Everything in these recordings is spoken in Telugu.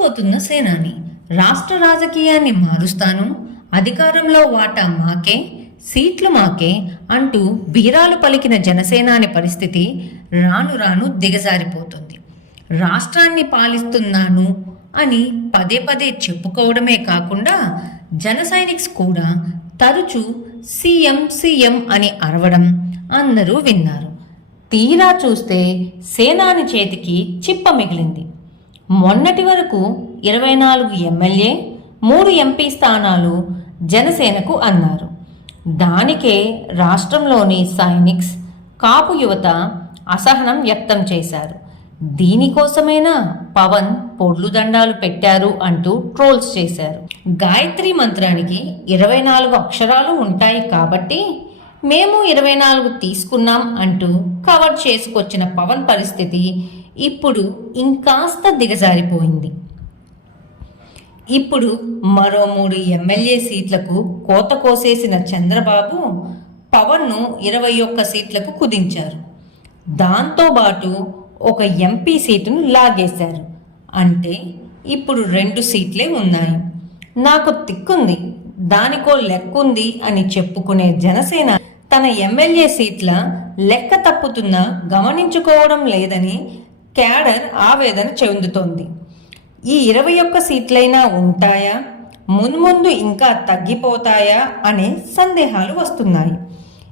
రెచ్చిపోతున్న సేనాని. రాష్ట్ర రాజకీయాన్ని మారుస్తాను అధికారంలో వాటా మాకే సీట్లు మాకే అంటూ బీరాలు పలికిన జనసేనాని పరిస్థితి రాను రాను దిగజారిపోతుంది. రాష్ట్రాన్ని పాలిస్తున్నాను అని పదే పదే చెప్పుకోవడమే కాకుండా జన సైనిక్స్ కూడా తరచూ సీఎం సీఎం అని అరవడం అందరూ విన్నారు. తీరా చూస్తే సేనాని చేతికి చిప్ప మిగిలింది. మొన్నటి వరకు ఇరవై నాలుగు ఎమ్మెల్యే మూడు ఎంపీ స్థానాలు జనసేనకు అన్నారు. దానికే రాష్ట్రంలోని సైనిక్స్ కాపు యువత అసహనం వ్యక్తం చేశారు. దీనికోసమైనా పవన్ పొడ్లు దండాలు పెట్టారు అంటూ ట్రోల్స్ చేశారు. గాయత్రి మంత్రానికి ఇరవై నాలుగు అక్షరాలు ఉంటాయి కాబట్టి మేము ఇరవై నాలుగు తీసుకున్నాం అంటూ కవర్ చేసుకొచ్చిన పవన్ పరిస్థితి ఇప్పుడు ఇంకాస్త దిగజారిపోయింది. ఇప్పుడు మరో మూడు ఎమ్మెల్యే సీట్లకు కోత కోసేసిన చంద్రబాబు పవన్ను ఇరవై ఒక్క సీట్లకు కుదించారు. దాంతోపాటు ఒక ఎంపీ సీటును లాగేశారు. అంటే ఇప్పుడు రెండు సీట్లే ఉన్నాయి. నాకు తిక్కుంది దానికో లెక్కుంది అని చెప్పుకునే జనసేన తన ఎమ్మెల్యే సీట్ల లెక్క తప్పుతున్నా గమనించుకోవడం లేదని క్యాడర్ ఆవేదన చెందుతోంది. ఈ ఇరవై ఒక్క సీట్లైనా ఉంటాయా? మున్ముందు ఇంకా తగ్గిపోతాయా? అనే సందేహాలు వస్తున్నాయి.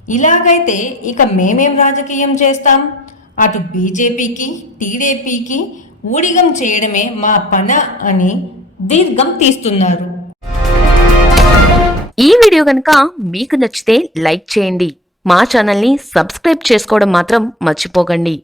ఇలాగైతే ఇక మేమేం రాజకీయం చేస్తాం? అటు బీజేపీకి టీడీపీకి ఊడిగం చేయడమే మా పన అని దీర్ఘం తీస్తున్నారు. ఈ వీడియో కనుక మీకు నచ్చితే లైక్ చేయండి. మా ఛానల్ని సబ్స్క్రైబ్ చేసుకోవడం మాత్రం మర్చిపోకండి.